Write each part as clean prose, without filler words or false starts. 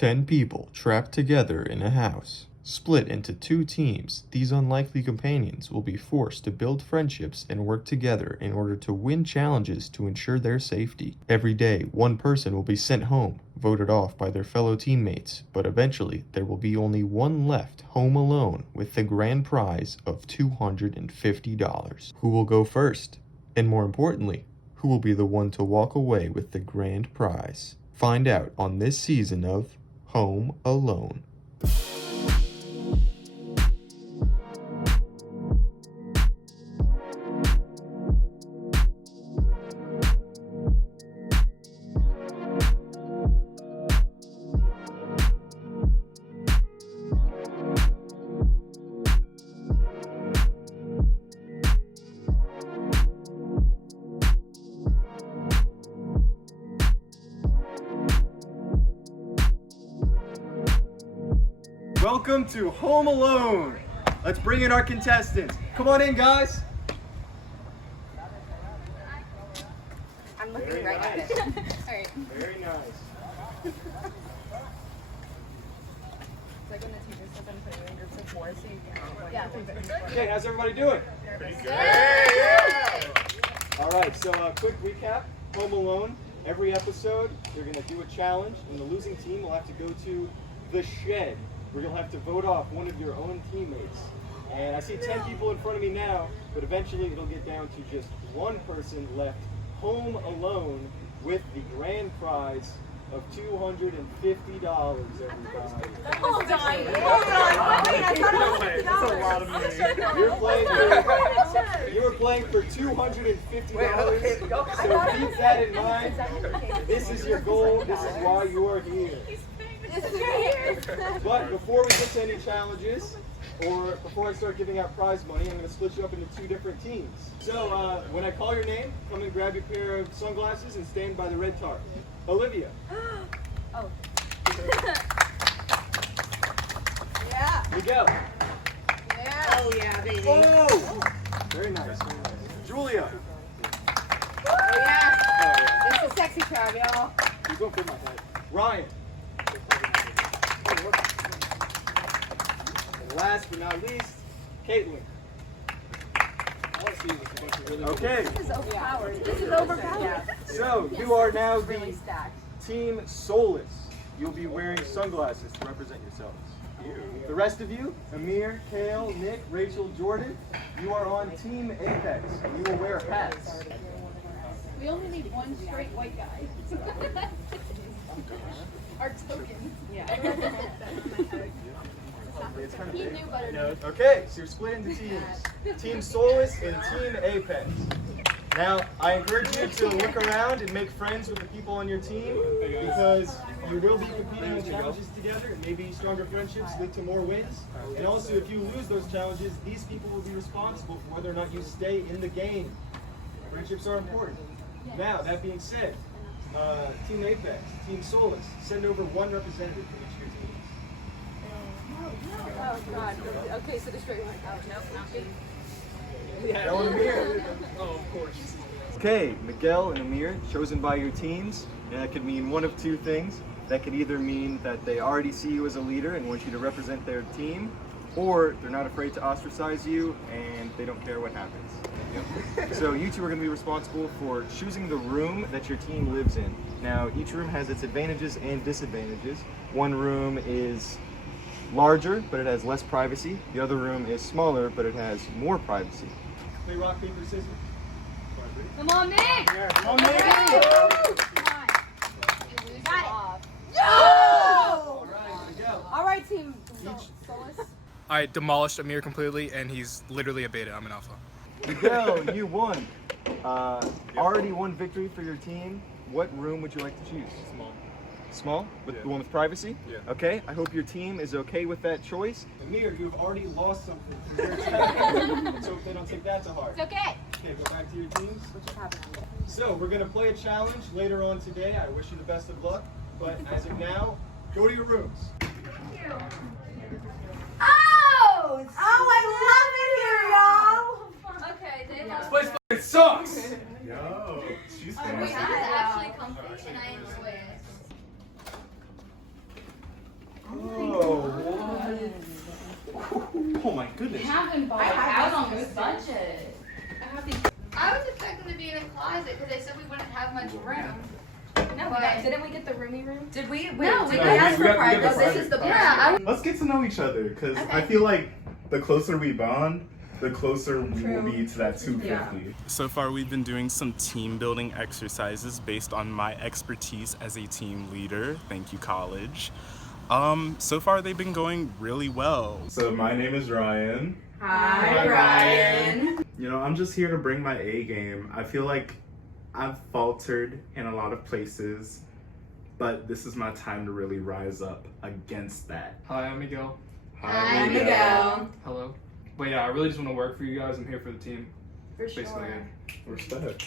10 people trapped together in a house. Split into 2 teams, these unlikely companions will be forced to build friendships and work together in order to win challenges to ensure their safety. Every day, one person will be sent home, voted off by their fellow teammates, but eventually there will be only one left home alone with the grand prize of $250. Who will go first? And more importantly, who will be the one to walk away with the grand prize? Find out on this season of Home Alone. Welcome to Home Alone. Let's bring in our contestants. Come on in, guys. I'm looking right at it. All right. Very nice. It's like when the teachers have been putting you in groups of 4, so you can yeah. Okay, how's everybody doing? Pretty good. Yeah. All right, so quick recap. Home Alone. Every episode, you're going to do a challenge, and the losing team will have to go to the shed, where you'll have to vote off one of your own teammates. And I see 10 people in front of me now, but eventually it'll get down to just one person left home alone with the grand prize of $250, everybody. Hold on. That's a lot of money. You were playing for $250, so keep that in mind. This is your goal. This is why you are here. But before we get to any challenges, or before I start giving out prize money, I'm going to split you up into 2 different teams. So when I call your name, come and grab your pair of sunglasses and stand by the red tarp. Olivia. Oh. Yeah. Miguel. Yeah. Oh yeah, baby. Oh! Very nice, very nice. Julia. Oh yeah. This is sexy crowd, y'all. You don't fit my head. Ryan. And last but not least, Caitlin. Okay. This is overpowered. This is overpowered. Yeah. So you are now the Really stacked. Team SOLIS. You'll be wearing sunglasses to represent yourselves. The rest of you, Emir, Kael, Nick, Rachel, Jordyn, you are on Team Apex. You will wear hats. We only need one straight white guy. Our token. Yeah. He knew better. Okay, so you're split into teams. Team SOLIS and Team Apex. Now, I encourage you to look around and make friends with the people on your team, because you will be competing in challenges together, and maybe stronger friendships lead to more wins. And also, if you lose those challenges, these people will be responsible for whether or not you stay in the game. Friendships are important. Now, that being said, Team Apex, Team SOLIS, send over one representative from each of your teams. Oh God. Okay, so the straight one. Oh nope, not me. Miguel and Emir. Oh, of course. Okay, Miguel and Emir, chosen by your teams. And that could mean one of 2 things. That could either mean that they already see you as a leader and want you to represent their team, or they're not afraid to ostracize you and they don't care what happens. So you 2 are going to be responsible for choosing the room that your team lives in. Now, each room has its advantages and disadvantages. One room is larger, but it has less privacy. The other room is smaller, but it has more privacy. Play rock, paper, scissors. Come on, Nick! Come on, Nick! Come on. You got it. No! All right, Miguel. All right, Team SOLIS. I demolished Emir completely, and he's literally a beta. I'm an alpha. Miguel, you won. Already won victory for your team. What room would you like to choose? Small. Small? With the one with privacy? Yeah. Okay, I hope your team is okay with that choice. Emir, you've already lost something from your team. Let's hope they don't take that to heart. It's okay. Okay, go back to your teams. What just happened? So, we're going to play a challenge later on today. I wish you the best of luck. But as of now, go to your rooms. Oh! I love it here, y'all! Okay, they This place fucking sucks! Yo, she's Wait, this is actually comfy and I enjoy it. my goodness. Haven't bought out on this budget. I was expecting to be in a closet because they said we wouldn't have much room. No, didn't we get the roomy room? Did we? Wait, No, did we we got- ask we for got- we got private? the Oh, this private. is the Yeah, private. Let's get to know each other, because I Okay. feel like the closer we bond, the closer we will be to that 250. So far, we've been doing some team building exercises based on my expertise as a team leader. Thank you, college. So far, they've been going really well. So my name is Ryan. Hi, Ryan. You know, I'm just here to bring my A game. I feel like I've faltered in a lot of places, but this is my time to really rise up against that. Hi, I'm Miguel. Hi, Miguel. Hello. But yeah, I really just want to work for you guys. I'm here for the team. For Basically, sure. Respect.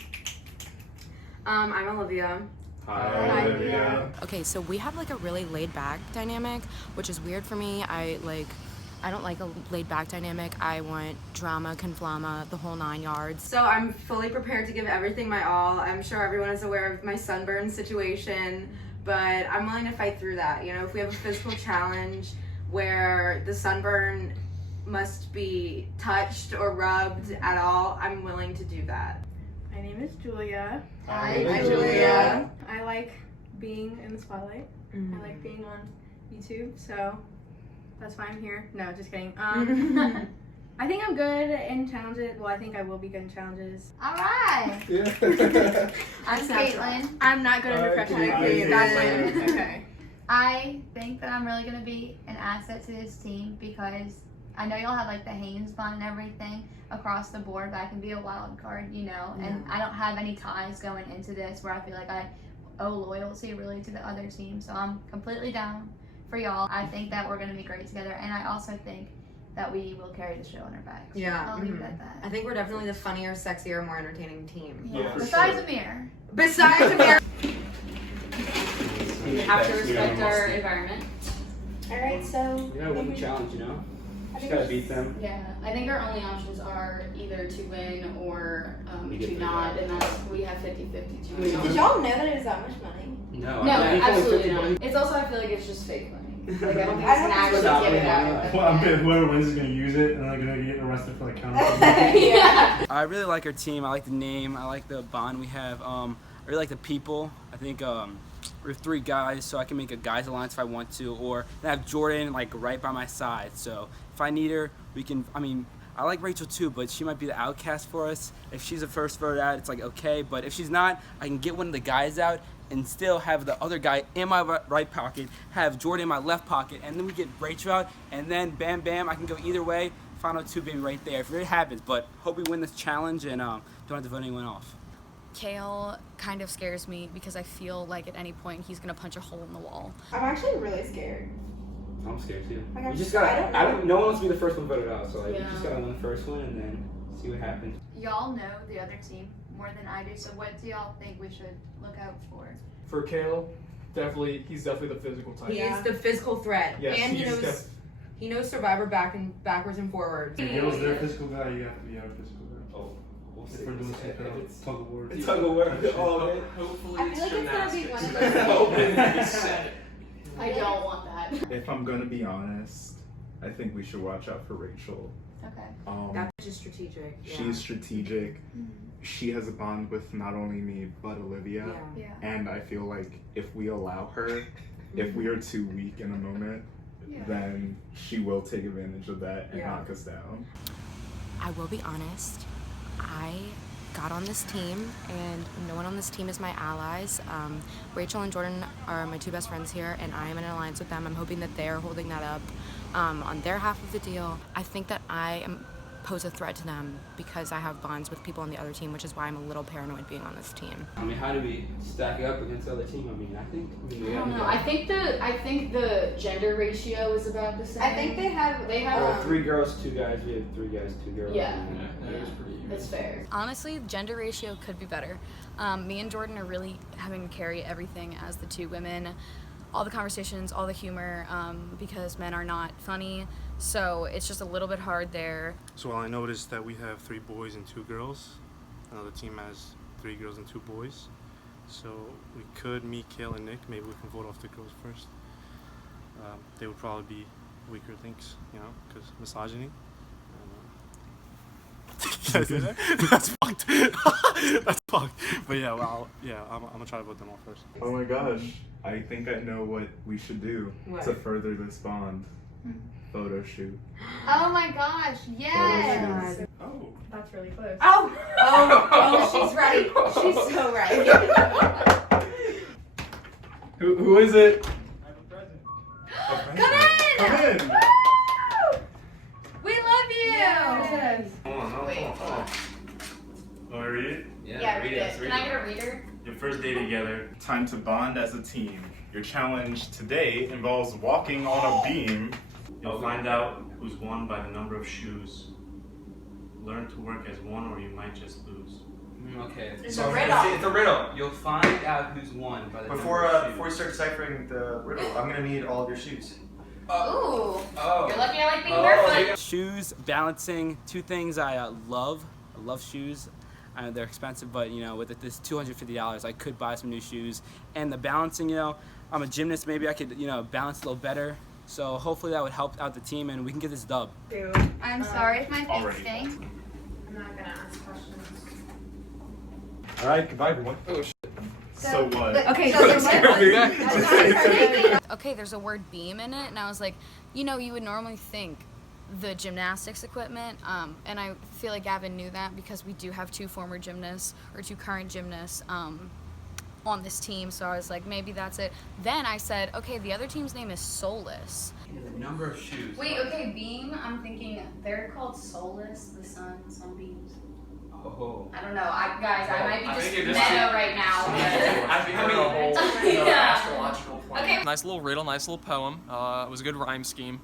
I'm Olivia. Hi, Olivia. Okay, so we have like a really laid back dynamic, which is weird for me. I don't like a laid back dynamic. I want drama, conflama, the whole 9 yards. So I'm fully prepared to give everything my all. I'm sure everyone is aware of my sunburn situation, but I'm willing to fight through that. You know, if we have a physical challenge where the sunburn must be touched or rubbed at all, I'm willing to do that. My name is Julia. Hi, Julia. I like being in the spotlight. I like being on YouTube, so that's why I'm here. No, just kidding. I think I'm good in challenges. Well, I think I will be good in challenges. All right. I'm Caitlin. I'm not good under pressure. Caitlin. That's it. Okay. I think that I'm really going to be an asset to this team because I know y'all have like the Haynes bond and everything across the board, but I can be a wild card, you know, and I don't have any ties going into this where I feel like I owe loyalty really to the other team. So I'm completely down for y'all. I think that we're going to be great together, and I also think that we will carry the show on our backs. Yeah. I'll leave it at that. I think we're definitely the funnier, sexier, more entertaining team. Yeah, for Besides sure. Emir. Besides Emir. We have to respect our environment. Alright, so. You gotta win the challenge, you know? Just gotta beat them. Yeah, I think our only options are either to win or You get to the not, guy. and that's we have 50-50 Did chance. y'all know that it was that much money? No, No, I think absolutely only 50 not. It's also I feel like it's just fake money. Like I don't think I it's don't an actually Stop give it, it why out. not? Well, I bet whoever wins is gonna use it, and they're gonna get arrested for like counterfeit. Yeah. I really like our team. I like the name. I like the bond we have. I really like the people. I think we're 3 guys, so I can make a guys alliance if I want to, or I have Jordyn like right by my side. So if I need her, we can. I mean, I like Rachel too, but she might be the outcast for us. If she's the first vote out, it's like okay. But if she's not, I can get one of the guys out and still have the other guy in my right pocket, have Jordyn in my left pocket, and then we get Rachel out, and then bam, bam, I can go either way. Final 2 baby right there if it happens. But hope we win this challenge and don't have to vote anyone off. Kael kind of scares me because I feel like at any point he's gonna punch a hole in the wall. I'm actually really scared. I'm scared too. Like, You just I gotta. don't know. I don't. No one wants to be the first one voted out, so like, you Yeah. just gotta win the first one and then see what happens. Y'all know the other team more than I do, so what do y'all think we should look out for? For Kael, he's definitely the physical type. He's the physical threat. Yes, and he he's knows he knows Survivor backwards and forwards. If Miguel's their physical guy, you have to be our physical guy. Oh, we'll If see. we're doing some kind of tug of war. Tug of war. Oh, I feel like it's gonna be one of those. I don't want that. If I'm gonna be honest, I think we should watch out for Rachel. Okay. That's just strategic. Yeah. She's strategic. She has a bond with not only me but Olivia. Yeah. And I feel like if we allow her, if we are too weak in a moment, then she will take advantage of that and knock us down. I will be honest, I got on this team and no one on this team is my allies. Rachel and Jordyn are my 2 best friends here and I am in an alliance with them. I'm hoping that they're holding that up on their half of the deal. I think that I pose a threat to them because I have bonds with people on the other team, which is why I'm a little paranoid being on this team. I mean, how do we stack up against the other team? I mean, I think we I don't know. I think the gender ratio is about the same. I think they have 3 girls, 2 guys. We have 3 guys, 2 girls. Yeah. That is pretty even. It's fair. Honestly, gender ratio could be better. Me and Jordyn are really having to carry everything as the 2 women. All the conversations, all the humor, because men are not funny. So it's just a little bit hard there. So I noticed that we have 3 boys and 2 girls. Another team has 3 girls and 2 boys. So we could meet Kael and Nick. Maybe we can vote off the girls first. They would probably be weaker links, you know, because misogyny. That's fucked. That's fucked. But yeah, well, I'm gonna try to vote them all first. Oh my gosh, I think I know what we should do to further this bond. Photo shoot. Oh my gosh, yes! Oh. That's really close. Oh, she's right. She's so right. Who is it? Come in! Come in! We love you! Yes. Hold on. Oh, I read it? Yeah, read it. Can I get a reader? Your first day together. Time to bond as a team. Your challenge today involves walking on a beam. You'll find out who's won by the number of shoes. Learn to work as one or you might just lose. Okay. It's a riddle. It's a riddle. You'll find out who's won by the Before number of before we start deciphering the riddle, I'm gonna need all of your shoes. Ooh. Oh. You're lucky I like being barefoot. Shoes, balancing, two things I love. I love shoes. They're expensive, but you know, with this $250, I could buy some new shoes. And the balancing, you know, I'm a gymnast. Maybe I could, you know, balance a little better. So hopefully that would help out the team, and we can get this dub. Dude. I'm sorry if my feet Already. stink. I'm not gonna ask questions. All right, goodbye, everyone. So what? Okay, So Okay, there's a word beam in it, and I was like, you know, you would normally think the gymnastics equipment, and I feel like Gavin knew that because we do have two former gymnasts, or two current gymnasts, on this team, so I was like, maybe that's it. Then I said, okay, the other team's name is SOLIS. The number of shoes. Wait, okay, beam, I'm thinking they're called SOLIS, the sunbeams. Oh. I don't know, guys, I might be I just think meta you're just right now. I think the whole Yeah. astrological plan. Okay. Nice little riddle, nice little poem. It was a good rhyme scheme.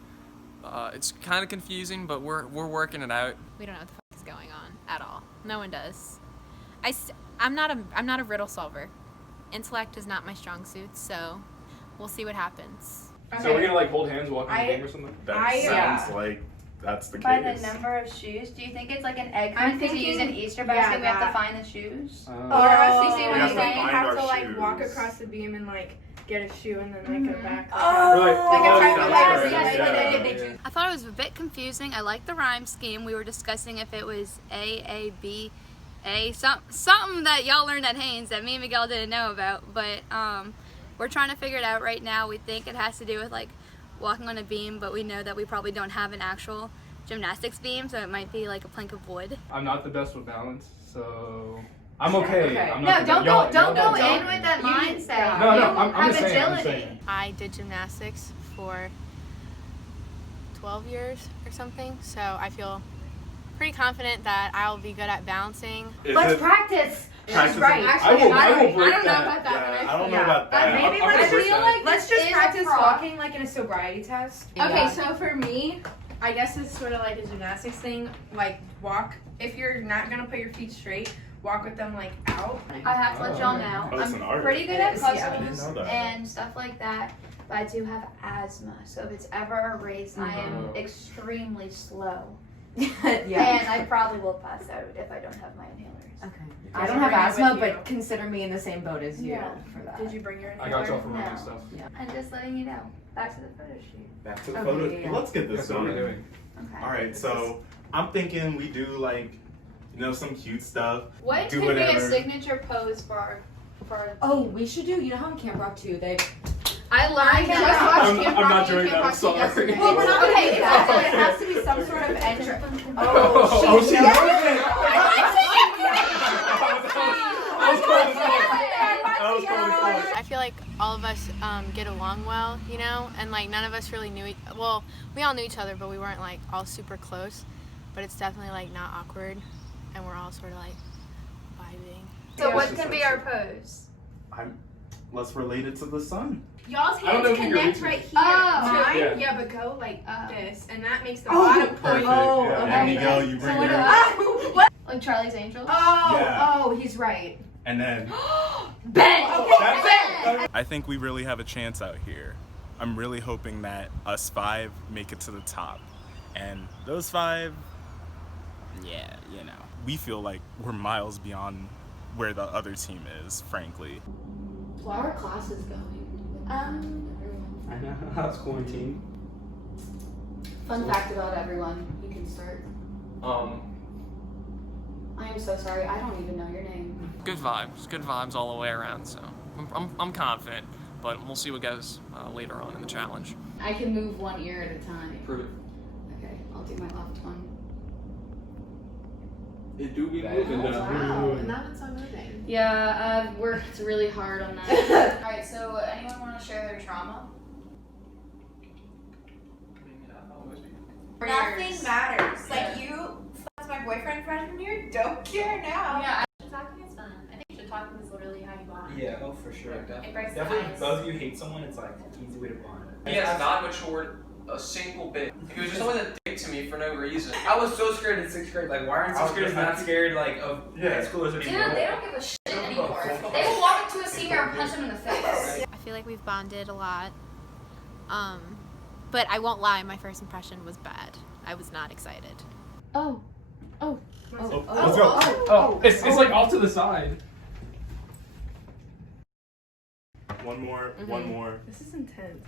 It's kind of confusing, but we're working it out. We don't know what the fuck is going on at all. No one does. I'm not a riddle solver. Intellect is not my strong suit, so we'll see what happens. Okay. So we're gonna like hold hands walking the game or something? That sounds like that's the By case. the number of shoes, do you think it's like an egg I'm hunt? Because you use an thinking- Easter basket, we have to that. find the shoes? Or you see you what I'm saying? have to our like shoes. walk across the beam and like get a shoe and then like go back. I thought it was a bit confusing. I like the rhyme scheme. We were discussing if it was A, B, A, something that y'all learned at Haynes that me and Miguel didn't know about. But we're trying to figure it out right now. We think it has to do with like walking on a beam, but we know that we probably don't have an actual gymnastics beam, so it might be like a plank of wood. I'm not the best with balance, so I'm okay. I'm No, not don't y'all go in don't. with that mindset. No, You I'm have just saying, I'm agility. saying. I did gymnastics for 12 years or something, so I feel pretty confident that I'll be good at balancing. Let's practice. Practice She's right. it. Actually, I will break I don't know that. about that. Yeah, I don't know about that. Maybe I'm let's gonna feel break like that. let's just is practice a prop. walking like in a sobriety test. Yeah. Okay, so for me, I guess it's sort of like a gymnastics thing. Like walk if you're not gonna put your feet straight, walk with them like out. I have to let y'all know, Oh, it's an I'm art. pretty good at It is, yeah, I didn't puzzles know that. and stuff like that, but I do have asthma, so if it's ever a race, I am extremely slow. And I probably will pass out if I don't have my inhalers. Okay. I don't have bring it asthma, with you. but consider me in the same boat as you Yeah. for that. Did you bring your I got y'all inhaler? for running No. stuff. I'm just letting you know. Back to the photo shoot. Back to the Okay, photo. yeah. Let's get this That's what we're done. doing. Okay. All right, so I'm thinking we do like, you know, some cute stuff. What Do could be a whatever. signature pose for our Oh, we should do, you know how in Camp Rock 2, I learned just that. watched I'm not doing that. I'm sorry. well, we're not Okay, it has to be some sort of entrance. Oh, she's doing it. I feel like all of us get along well, you know, and like none of us really knew well, we all knew each other, but we weren't like all super close, but it's definitely like not awkward, and we're all sort of like vibing. So what can be our pose? Let's relate it to the sun. Y'all's I don't know hands if you can connect reach right it. here. Oh. Mine, Yeah. but go like this, and that makes the Oh, bottom point. Perfect. Oh, yeah. okay. And Miguel, you So bring what your. do What? Like Charlie's Angels? Oh, he's right. And then. Ben! That's I think we really have a chance out here. I'm really hoping that us 5 make it to the top. And those 5, yeah, you know, we feel like we're miles beyond where the other team is, frankly. How are classes going? I know. How's quarantine? Fun fact about everyone. You can start. I am so sorry. I don't even know your name. Good vibes all the way around. So I'm confident, but we'll see what goes later on in the challenge. I can move one ear at a time. Prove it. Okay, I'll do my left one. It do be moving though. Wow, and that one's not moving. Yeah, I've worked really hard on that. Alright, so anyone want to share their trauma? Nothing matters. Like you fucked my boyfriend freshman year, don't care now. Yeah, talking is fun. I think shit talking is literally how you bond. Yeah, oh for sure. It breaks the Definitely, ice. both of you hate someone, it's like an easy way to bond. He has not matured a single bit. He was just always a dick to me for no reason. I was so scared in 6th grade. Like, why aren't 6th graders not scared like of high schoolers Dude, anymore? they don't give a shit anymore. They will walk up to a senior and punch him in the face. I feel like we've bonded a lot. But I won't lie, my first impression was bad. I was not excited. Oh. Let's go. It's like off to the side. One more. This is intense.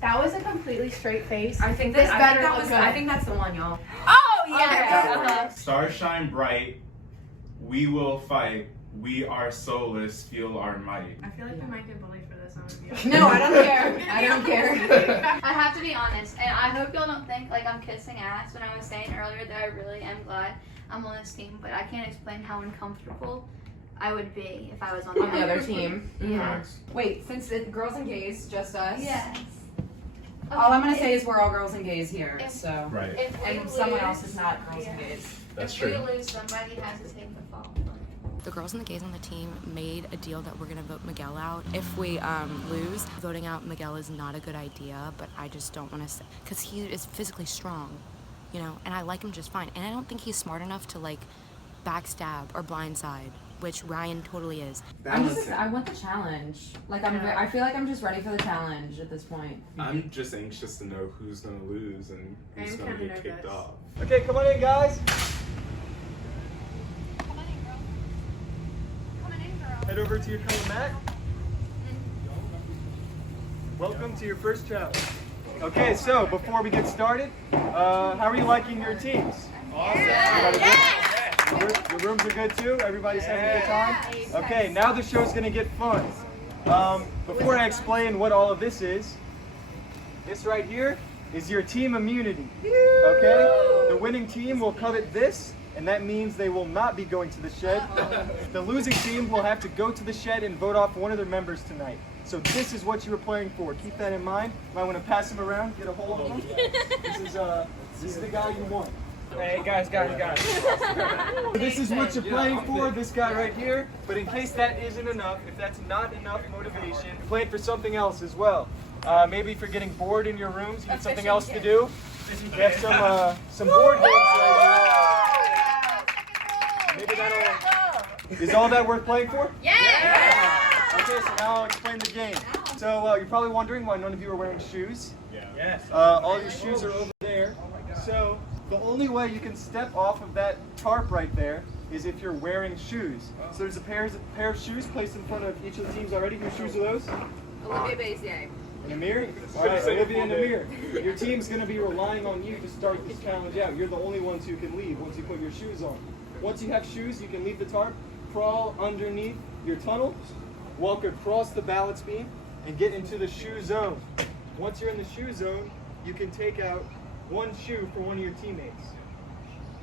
That was a completely straight face. I think this that, better I think that look was, good. I think that's the one, y'all. Oh yeah. Stars shine bright. We will fight. We are SOLIS. Feel our might. I feel like we might get bullied for this. I'm gonna be No, I don't care. I don't care. I have to be honest, and I hope y'all don't think like I'm kissing ass when I was saying earlier that I really am glad I'm on this team, but I can't explain how uncomfortable I would be if I was on On the other team. Yeah. Wait, since it's girls and gays, just us. Yes. All I'm gonna say is we're all girls and gays here, so. Right. If we And someone lose- else is not girls and gays. That's if true. we lose, somebody has to take the fall. The girls and the gays on the team made a deal that we're gonna vote Miguel out. If we lose, voting out Miguel is not a good idea, but I just don't wanna say, cause he is physically strong, you know, and I like him just fine. And I don't think he's smart enough to like backstab or blindside, which Ryan totally is. I want the challenge. Like I feel like I'm just ready for the challenge at this point. I'm just anxious to know who's gonna lose and who's I'm gonna kinda get kicked nervous. off. Okay, come on in, guys. Head over to your color mat. Welcome to your first challenge. Okay, so before we get started, how are you liking your teams? Awesome. Your rooms are good too? Everybody's having a good time? Okay, now the show's gonna get fun. Before I explain what all of this is, this right here is your team immunity. Okay? The winning team will covet this, and that means they will not be going to the shed. The losing team will have to go to the shed and vote off one of their members tonight. So this is what you were playing for. Keep that in mind. Might want to pass him around, get a hold of him. This is the guy you want. Hey guys. This is what you're playing for, this guy right here. But in case that isn't enough, if that's not enough motivation, you're playing for something else as well. Maybe if you're getting bored in your rooms, you need something else to do. We have some board games right here. Maybe that'll... Is all that worth playing for? Yeah! Okay, so now I'll explain the game. So you're probably wondering why none of you are wearing shoes. Yes. All your shoes are over there. So the only way you can step off of that tarp right there is if you're wearing shoes. So there's a pair of shoes placed in front of each of the teams already. Whose shoes are those? Olivia Bezier. And Emir? All right, Olivia and Emir. Your team's going to be relying on you to start this challenge out. You're the only ones who can leave once you put your shoes on. Once you have shoes, you can leave the tarp, crawl underneath your tunnel, walk across the balance beam, and get into the shoe zone. Once you're in the shoe zone, you can take out one shoe for one of your teammates.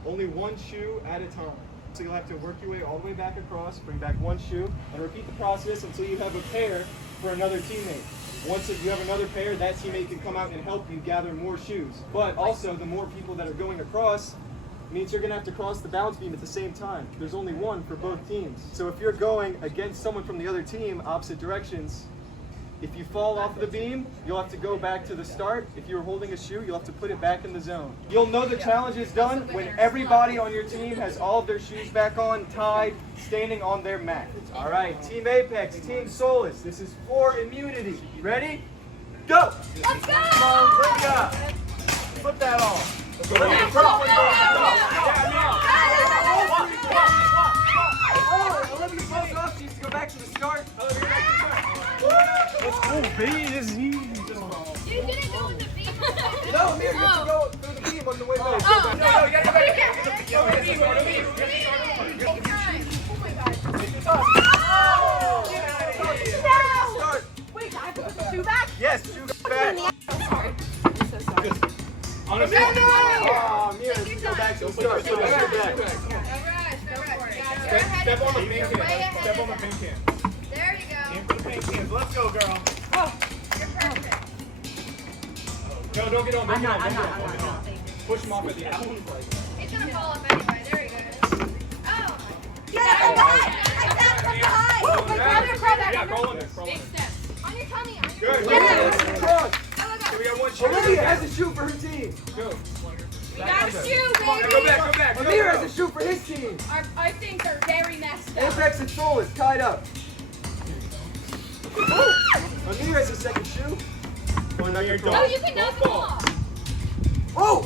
Only one shoe at a time. So you'll have to work your way all the way back across, bring back one shoe, and repeat the process until you have a pair for another teammate. Once you have another pair, that teammate can come out and help you gather more shoes. But also, the more people that are going across means you're going to have to cross the balance beam at the same time. There's only one for both teams. So if you're going against someone from the other team, opposite directions, if you fall off the beam, you'll have to go back to the start. If you're holding a shoe, you'll have to put it back in the zone. You'll know the challenge is done when everybody on your team has all of their shoes back on, tied, standing on their mat. All right, Team Apex, Team SOLIS, this is for immunity. Ready? Go! Let's go! Come on, Olivia! Put that on. Olivia, put on. Olivia, close off. She needs to go back to the start. Let's go, baby. This is easy. You didn't go with the beat. No, Emir, you have to go through the beam on the way back. No, you gotta go back. Wait, I have to put the shoe back? Yes, shoe goes back. Sorry. I'm so sorry. Honestly, Emir, let's go back to the start. Put the shoe back. Step on the paint can. Step on the paint can. There you go. Aim for the paint cans. Let's go, girl. You're perfect. No, don't get on. I'm not. Push him off at the end. It's gonna fall off anyway. There you go. Oh. Yeah, crawl on this. Big steps. On your tummy. Good. Yeah. So we got one shoe. Olivia has a shoe for her team. Go. We got a shoe, Come on, baby. go back. Emir has a shoe for his team. Our things are very messed up. Apex and SOLIS tied up. Emir has a second shoe. Going back to Oh, you can knock them off. Oh!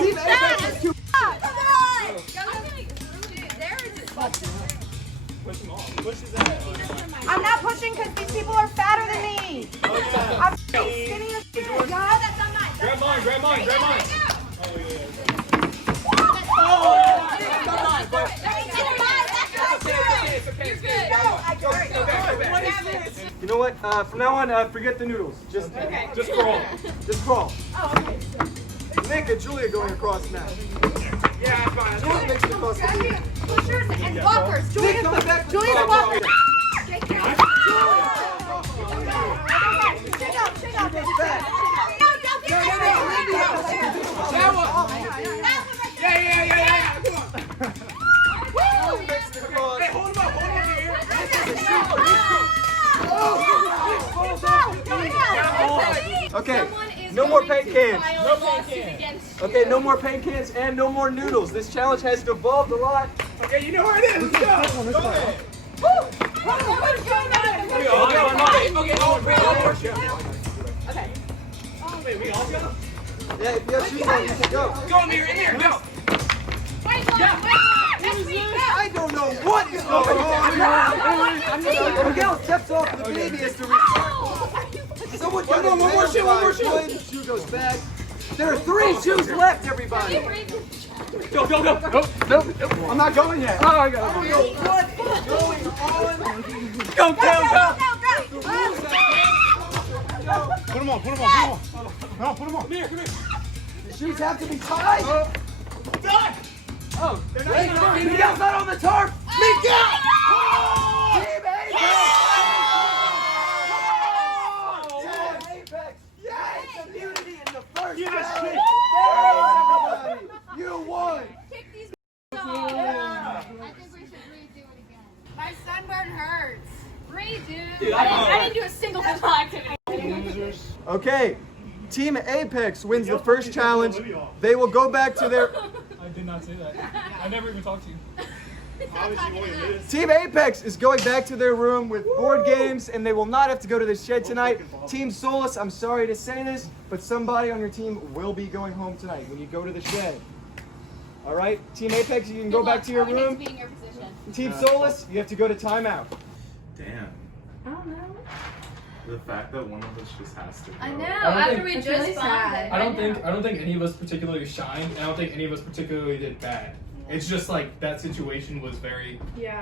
Team Apex is too. Push him off. Push his ass. I'm not pushing because these people are fatter than me. I'm skinny as shit. God, that's on mine. Grab mine. You know what? From now on, forget the noodles. Just crawl. Just crawl. Oh, okay. Nick and Julia going across now. Yeah, I'm fine. Julia makes it across the beam. Pushers and walkers. Nick, coming back. Julia's a walker. Yeah. Come on. Hey, hold him up. Okay, no more paint cans. Okay, no more paint cans and no more noodles. This challenge has devolved a lot. Okay, you know where it is. Let's go. Okay. Wait, we all go? Yeah, if you have shoes on, you can go. Go, Emir, in here, go. I don't know what is going on. Miguel steps off the baby as to restart. Someone got One more shoe. The shoe goes back. There are 3 shoes left, everybody. Go. Nope. I'm not going yet. Oh, I got it. I don't know what is going on. Go. Put him on. No, put him on. Come here. The shoes have to be tied. Done. Oh, wait, Miguel's not on the tarp. Miguel! Team Apex! Yes! Immunity in the first round! There it is, everybody! You won! I think we should redo it again. My sunburn hurts. Redo. Dude, I didn't do a single physical activity. Okay, Team Apex wins the first challenge. They will go back to their... I did not say that. I never even talked to you. Team Apex is going back to their room with board games, and they will not have to go to the shed tonight. Team SOLIS, I'm sorry to say this, but somebody on your team will be going home tonight when you go to the shed. All right, Team Apex, you can go back to your room. Team SOLIS, you have to go to timeout. Damn. I don't know. The fact that one of us just has to go. I know. After we just bonded. I don't think any of us particularly shined, and I don't think any of us particularly did bad. It's just like that situation was very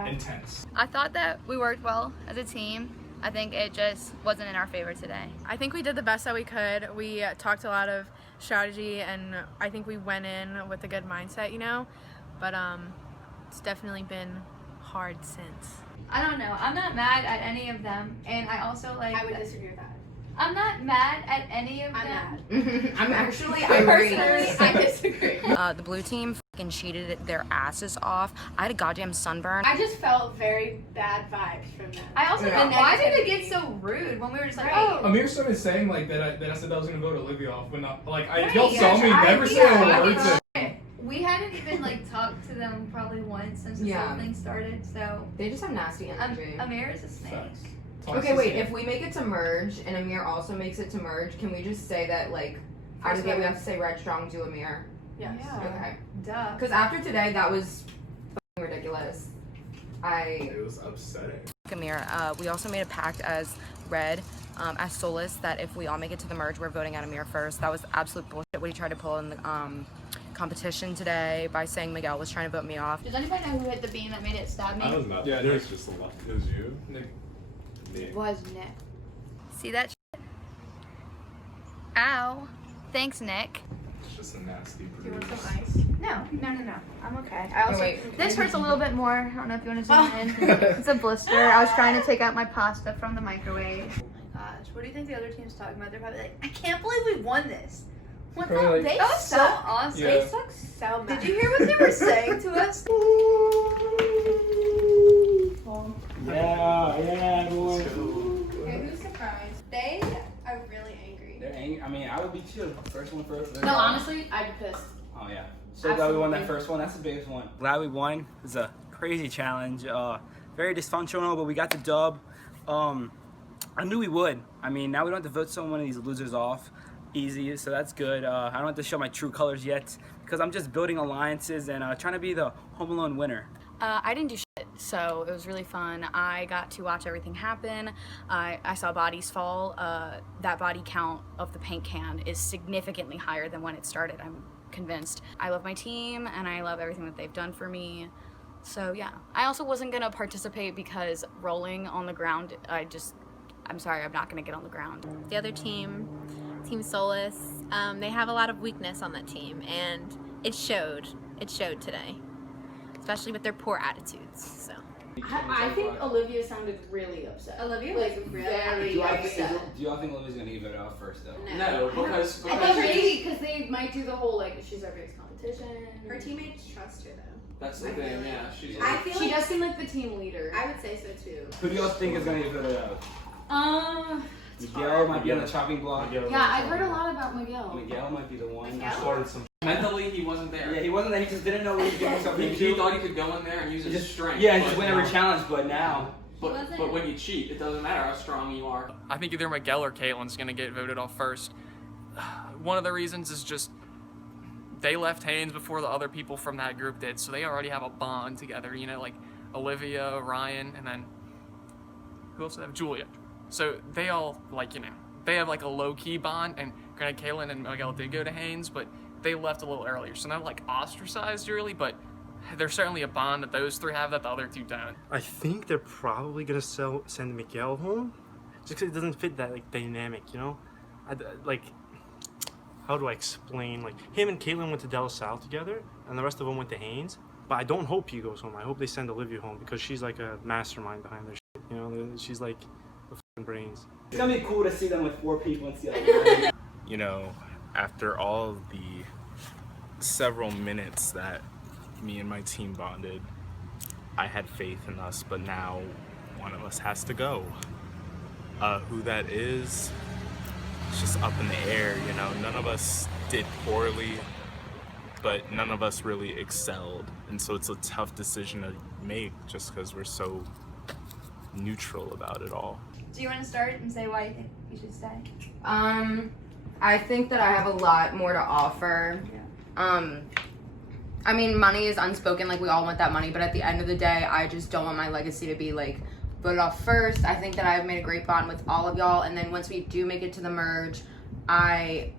intense. I thought that we worked well as a team. I think it just wasn't in our favor today. I think we did the best that we could. We talked a lot of strategy, and I think we went in with a good mindset, but it's definitely been hard since. I don't know. I'm not mad at any of them, and I also like. I would disagree with that. I'm not mad at any of them. I'm actually Personally, I disagree. The blue team fucking cheated their asses off. I had a goddamn sunburn. I just felt very bad vibes from them. I also Yeah. why did it get so rude when we were just like, oh. Amir started saying like that I said I was gonna vote Olivia off, but not like Right, y'all saw me never say a word. We hadn't even like talked to them probably once since this whole thing started, so They just have nasty energy. Amir is a snake. Okay, wait. If we make it to merge and Emir also makes it to merge, can we just say that like out of the gate we have to say red strong to Emir? Yes. Okay. Duh. Because after today, that was fucking ridiculous. It was upsetting. Emir, we also made a pact as red, as SOLIS, that if we all make it to the merge, we're voting out Emir first. That was absolute bullshit what he tried to pull in the competition today by saying Miguel was trying to vote me off. Does anybody know who hit the beam that made it stab me? I was not. Yeah, it was just a lot. It was you. Nick. It was Nick. See that shit? Ow. Thanks, Nick. It's just a nasty bruise. Do you want some ice? No. I'm okay. I also wait. This hurts a little bit more. I don't know if you want to zoom in. It's a blister. I was trying to take out my pasta from the microwave. Oh my gosh, what do you think the other team's talking about? They're probably like, I can't believe we won this. What the? Probably They like- so awesome. Yeah. They suck so much. Did you hear what they were saying to us? Yeah, boy. Okay, who's surprised? They are really angry. They're angry. I mean, I would be too. First one first. No, honestly, I'd be pissed. Oh yeah. So glad we won that first one. That's the biggest one. Glad we won. It was a crazy challenge. Very dysfunctional, but we got the dub. I knew we would. I mean, now we don't have to vote so many of these losers off easy, so that's good. I don't have to show my true colors yet because I'm just building alliances and trying to be the Home Alone winner. I didn't do shit, so it was really fun. I got to watch everything happen. I saw bodies fall. That body count of the paint can is significantly higher than when it started, I'm convinced. I love my team, and I love everything that they've done for me. So yeah. I also wasn't gonna participate because rolling on the ground, I'm sorry, I'm not gonna get on the ground. The other team, Team SOLIS, they have a lot of weakness on that team, and it showed. It showed today, especially with their poor attitudes. So. I think Olivia sounded really upset. Olivia like was very Do upset. y'all think Olivia's gonna give it out first though? No, because I think maybe because they might do the whole like she's our biggest competition. Her teammates trust her though. that's the thing. Yeah, she's. I feel She like does seem like the team leader. I would say so too. Who do y'all think is gonna give it out? Miguel might be on the chopping block. Yeah, I've heard a lot about Miguel. Miguel might be the one. Mentally, he wasn't there. Yeah, he wasn't there. He just didn't know what he was getting himself He into. thought he could go in there and use his strength. Yeah, and just but win every no. challenge, but now. But when you cheat, it doesn't matter how strong you are. I think either Miguel or Caitlin's gonna get voted off first. One of the reasons is just they left Haynes before the other people from that group did, so they already have a bond together. You know, like Olivia, Ryan, and then who else did they have? Julia. So they all they have like a low-key bond. And granted, Caitlin and Miguel did go to Haynes, but they left a little earlier, so not like ostracized really, but there's certainly a bond that those three have that the other two don't. I think they're probably gonna send Miguel home, just because it doesn't fit that dynamic, you know. How do I explain? Like him and Caitlin went to Del Sal together, and the rest of them went to Haynes. But I don't hope he goes home. I hope they send Olivia home because she's like a mastermind behind their shit. You know, she's like the fucking brains. It's gonna be cool to see them with 4 people and see how You know, after all the several minutes that me and my team bonded, I had faith in us, but now one of us has to go. Who that is, it's just up in the air, you know. None of us did poorly, but none of us really excelled. And so it's a tough decision to make just because we're so neutral about it all. Do you want to start and say why you think you should stay? I think that I have a lot more to offer. I mean, money is unspoken, like we all want that money, but at the end of the day, I just don't want my legacy to be like voted off first. I think that I've made a great bond with all of y'all, and then once we do make it to the merge, I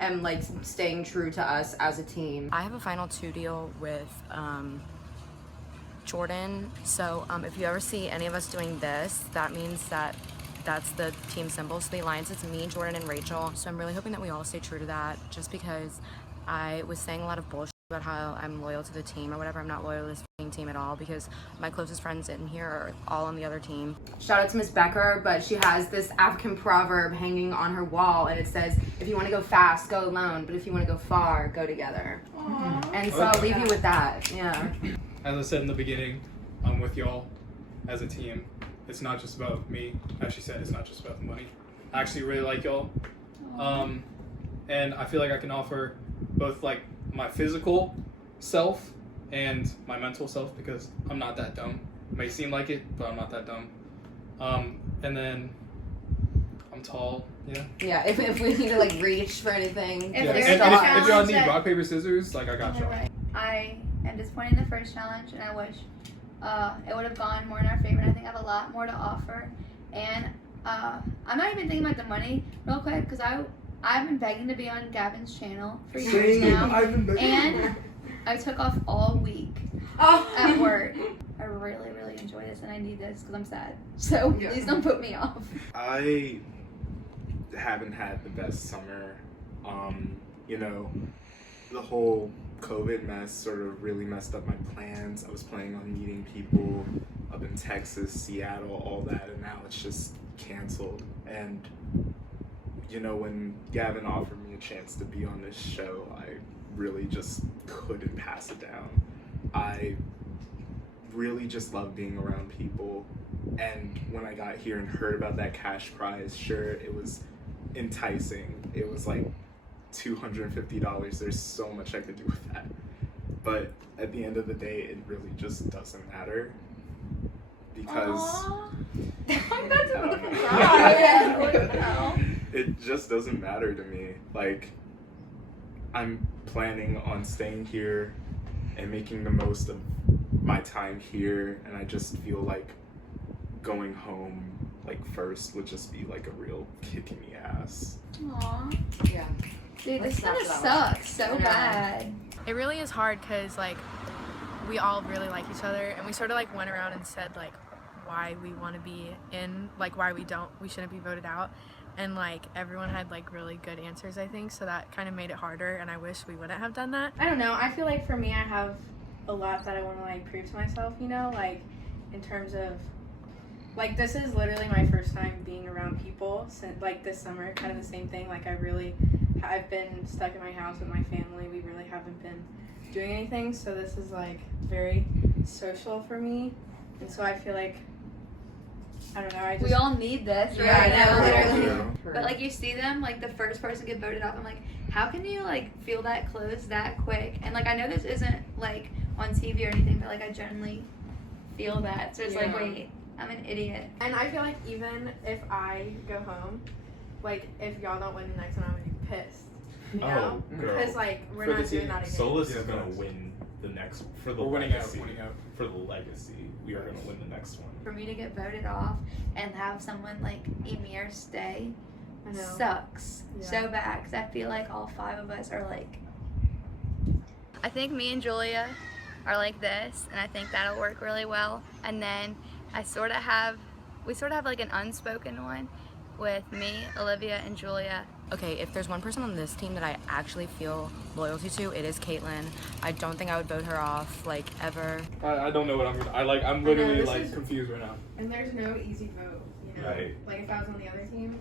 am like staying true to us as a team. I have a final 2 deal with Jordyn, so if you ever see any of us doing this, that means that that's the team symbol. So the alliance is me, Jordyn, and Rachel. So I'm really hoping that we all stay true to that, just because I was saying a lot of bullshit about how I'm loyal to the team or whatever. I'm not loyal to this team at all because my closest friends in here are all on the other team. Shout out to Miss Becker, but she has this African proverb hanging on her wall, and it says, if you want to go fast, go alone, but if you want to go far, go together. And so I'll leave you with that. Yeah. As I said in the beginning, I'm with y'all as a team. It's not just about me. As she said, it's not just about the money. I actually really like y'all. And I feel like I can offer both like my physical self and my mental self, because I'm not that dumb. It may seem like it, but I'm not that dumb. And then I'm tall. Yeah. Yeah, if we need to like reach for anything. Yeah. And if y'all need rock, paper, scissors, like I got y'all. I am disappointed in the first challenge, and I wish it would have gone more in our favor. And I think I have a lot more to offer. And I'm not even thinking about the money real quick because I've been begging to be on Gavin's channel for years now. And I took off all week at work. I really, really enjoy this and I need this because I'm sad. So please don't put me off. I haven't had the best summer. You know, the whole COVID mess sort of really messed up my plans. I was planning on meeting people up in Texas, Seattle, all that, and now it's just canceled. And you know, when Gavin offered me a chance to be on this show, I really just couldn't pass it down. I really just love being around people, and when I got here and heard about that cash prize, sure, it was enticing. It was like $250. There's so much I could do with that, but at the end of the day, it really just doesn't matter because it just doesn't matter to me. Like, I'm planning on staying here and making the most of my time here, and I just feel like going home like first would just be like a real kick in the ass. Aww. Yeah. Dude, this gonna suck so bad. It really is hard because like we all really like each other and we sort of like went around and said like why we want to be in, like why we shouldn't be voted out, and like everyone had like really good answers, I think, so that kind of made it harder and I wish we wouldn't have done that. I don't know, I feel like for me I have a lot that I want to like prove to myself, you know, like in terms of like this is literally my first time being around people since like this summer, kind of the same thing. Like I've been stuck in my house with my family. We really haven't been doing anything, so this is like very social for me, and so I feel like I don't know. We all need this, right? Yeah, Literally. But like you see them, like the first person get voted off. I'm like, how can you like feel that close that quick? And like I know this isn't like on TV or anything, but like I generally feel that. So it's like, wait, I'm an idiot. And I feel like even if I go home, like if y'all don't win the next one, I'm gonna be pissed. You know? Because like we're not doing that again. SOLIS is gonna win the next for the legacy. For the legacy, we are gonna win the next one. For me to get voted off and have someone like Emir stay sucks so bad because I feel like all 5 of us are like. I think me and Julia are like this, and I think that'll work really well. And then we sort of have like an unspoken one with me, Olivia, and Julia. Okay, if there's one person on this team that I actually feel loyalty to, it is Caitlin. I don't think I would vote her off, like, ever. I don't know what I'm gonna. I'm literally like confused right now. And there's no easy vote, you know. Right. Like if I was on the other team,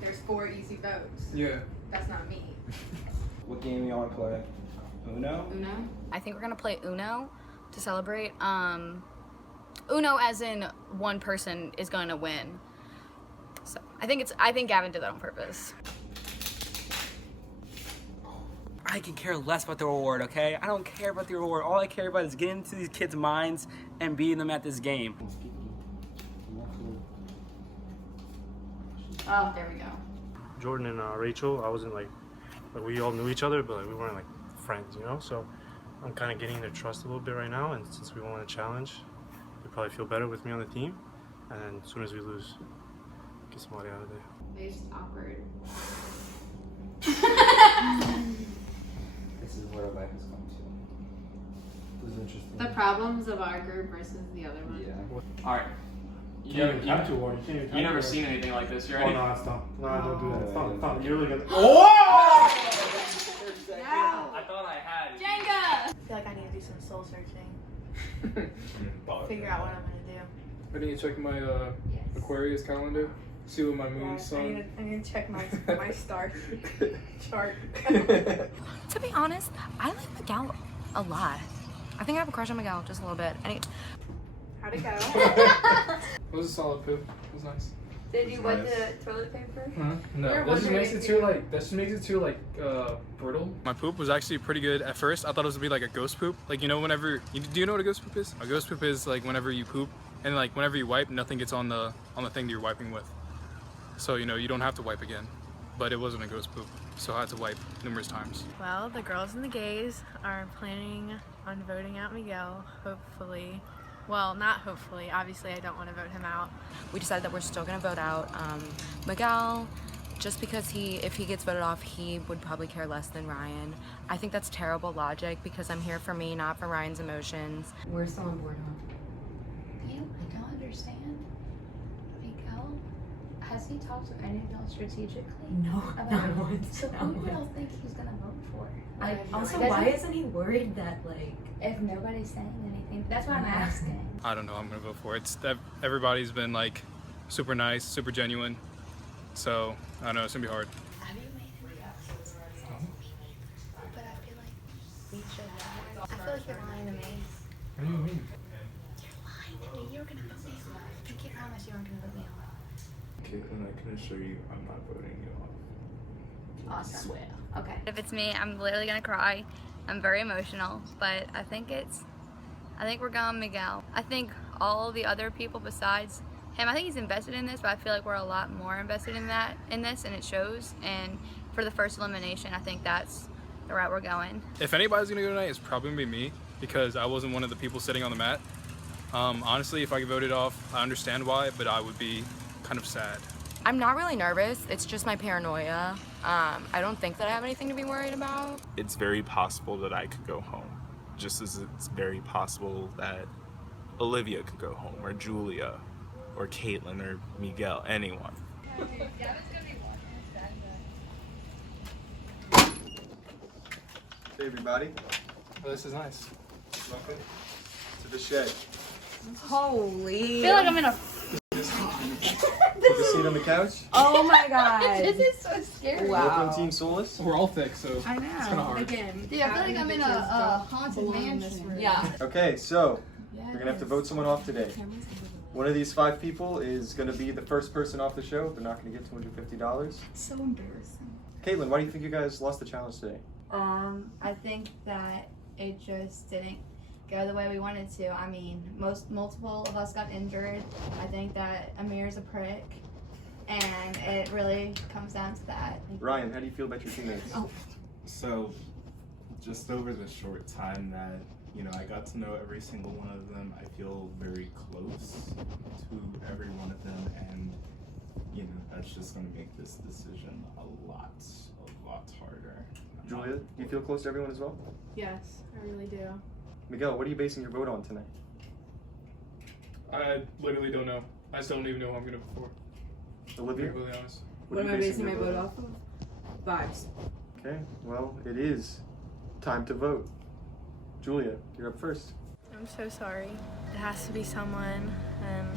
there's 4 easy votes. Yeah. That's not me. What game you want to play? Uno? Uno? I think we're gonna play Uno to celebrate. Uno as in one person is gonna win. So I think Gavin did that on purpose. I can care less about the reward, okay? I don't care about the reward. All I care about is getting into these kids' minds and beating them at this game. Oh, there we go. Jordyn and Rachel, I wasn't like we all knew each other, but like we weren't like friends, you know? So I'm kind of getting their trust a little bit right now, and since we won a challenge, they probably feel better with me on the team. And then as soon as we lose, get somebody out of there. It's just awkward. This is where life is going to. This is interesting. The problems of our group versus the other one. Yeah. All right. You never seen anything like this. You ready? Oh no, stop. No, I don't do that. Stop. You're really good. Whoa! No! I thought I had. I Jenga! feel like I need to do some soul searching. Figure out what I'm gonna do. I need to check my Aquarius calendar. See what my moon, sun. I need to check my star chart. To be honest, I like Miguel a lot. I think I have a crush on Miguel just a little bit. How'd it go? It was a solid poop. It was nice. Did you wet the toilet paper? No, that just makes it too brittle. My poop was actually pretty good at first. I thought it was gonna be like a ghost poop. Like, you know, do you know what a ghost poop is? A ghost poop is like whenever you poop and like whenever you wipe, nothing gets on the thing that you're wiping with. So, you know, you don't have to wipe again. But it wasn't a ghost poop, so I had to wipe numerous times. Well, the girls and the gays are planning on voting out Miguel, hopefully. Well, not hopefully. Obviously, I don't want to vote him out. We decided that we're still gonna vote out Miguel, just because if he gets voted off, he would probably care less than Ryan. I think that's terrible logic because I'm here for me, not for Ryan's emotions. We're still on board, huh? I don't understand. Miguel, has he talked to any of y'all strategically? No, about not it? once. So Not who do once. y'all think he's gonna vote for? Also, Doesn't- why isn't he worried that, like... If nobody's saying anything, that's why I'm asking. I don't know who I'm gonna vote for. It's that everybody's been like super nice, super genuine. So I don't know, it's gonna be hard. Have you made any episodes? But I feel like we should have. I feel like you're lying to me. What do you mean? You're lying to me. You were gonna vote me off. I think you promised you weren't gonna vote me off. Caitlin, I can assure you I'm not voting you off. Awesome. Okay. If it's me, I'm literally gonna cry. I'm very emotional, but I think we're going Miguel. I think all the other people besides him, I think he's invested in this, but I feel like we're a lot more invested in this, and it shows. And for the first elimination, I think that's the route we're going. If anybody's gonna go tonight, it's probably gonna be me because I wasn't one of the people sitting on the mat. Honestly, if I get voted off, I understand why, but I would be kind of sad. I'm not really nervous, it's just my paranoia. I don't think that I have anything to be worried about. It's very possible that I could go home, just as it's very possible that Olivia could go home, or Julia, or Caitlin, or Miguel, anyone. Hey everybody, Oh, this is nice. welcome to the shed. Holy. I feel like I'm in a... Take a seat on the couch. Oh my god. This is so scary. Welcome Team SOLIS. We're all thick, so I know. it's kind of hard. Again. Dude, I feel like I'm in a haunted mansion. Yeah. Okay, so we're gonna have to vote someone off today. One of these 5 people is gonna be the first person off the show. They're not gonna get $250. So embarrassing. Caitlin, why do you think you guys lost the challenge today? I think that it just didn't go the way we wanted to. I mean, multiple of us got injured. I think that Emir's a prick, and it really comes down to that. Ryan, how do you feel about your teammates? So, just over the short time that, I got to know every single one of them, I feel very close to every one of them, and, that's just going to make this decision a lot harder. Julia, do you feel close to everyone as well? Yes, I really do. Miguel, what are you basing your vote on tonight? I literally don't know. I still don't even know who I'm gonna vote for. Olivia? To be really honest. What am I basing my vote off of? Vibes. Okay, well, it is time to vote. Julia, you're up first. I'm so sorry. It has to be someone, and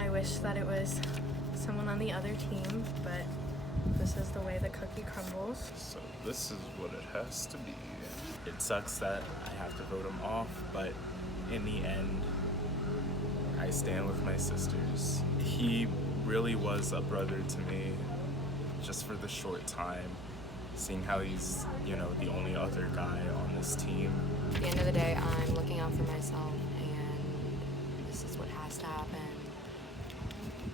I wish that it was someone on the other team, but this is the way the cookie crumbles. So this is what it has to be. It sucks that I have to vote him off, but in the end, I stand with my sisters. He really was a brother to me, just for the short time. Seeing how he's, the only other guy on this team. At the end of the day, I'm looking out for myself, and this is what has to happen.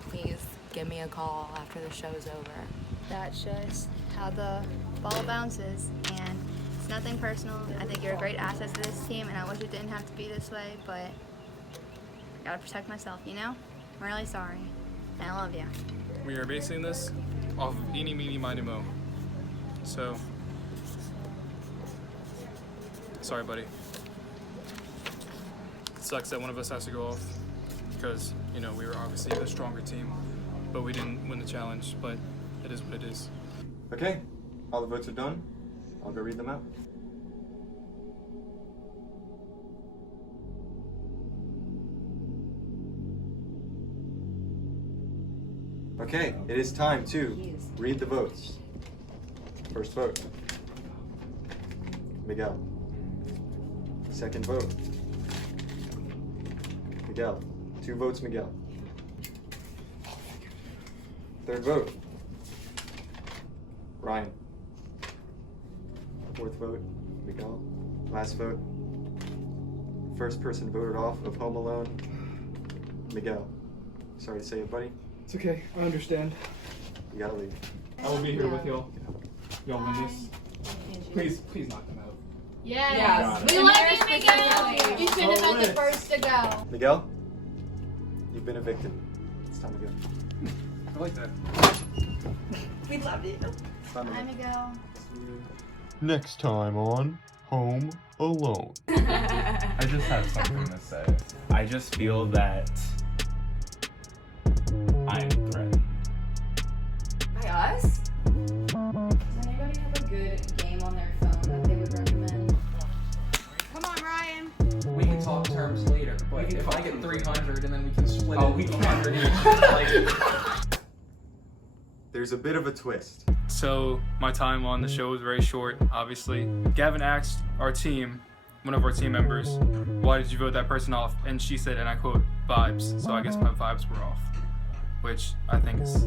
Please give me a call after the show's over. That's just how the ball bounces, and it's nothing personal. I think you're a great asset to this team, and I wish it didn't have to be this way, but I gotta protect myself, I'm really sorry, and I love you. We are basing this off of eeny, meeny, miny, mo. So, sorry, buddy. It sucks that one of us has to go off because, we were obviously the stronger team, but we didn't win the challenge, but it is what it is. Okay, all the votes are done. I'll go read them out. Okay, it is time to read the votes. First vote, Miguel. Second vote, Miguel. 2 votes, Miguel. Third vote, Ryan. 4th vote, Miguel. Last vote, first person voted off of Home Alone, Miguel. Sorry to say it, buddy. It's okay, I understand. You gotta leave. I will be here with y'all. Y'all win this. Please knock them out. Yes. Got We it. love you, Miguel. You should have been the SOLIS. first to go. Miguel, you've been evicted. It's time to go. I like that. We love you. It's time to Hi, go. Miguel. Next time on Home Alone. I just have something to say. I just feel that I'm threatened. By us? Does anybody have a good game on their phone that they would recommend? Come on, Ryan. We can talk terms later. Like, if I get 300 and then we can split Oh, it we 100 each. Like, There's a bit of a twist. so my time on the show was very short, obviously. Gavin asked our team, one of our team members, why did you vote that person off? And she said, and I quote, vibes. So I guess my vibes were off, which I think is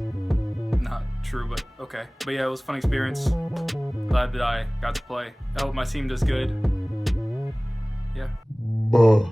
not true, but okay. But yeah, it was a fun experience. Glad that I got to play. I hope my team does good. Yeah. Buh.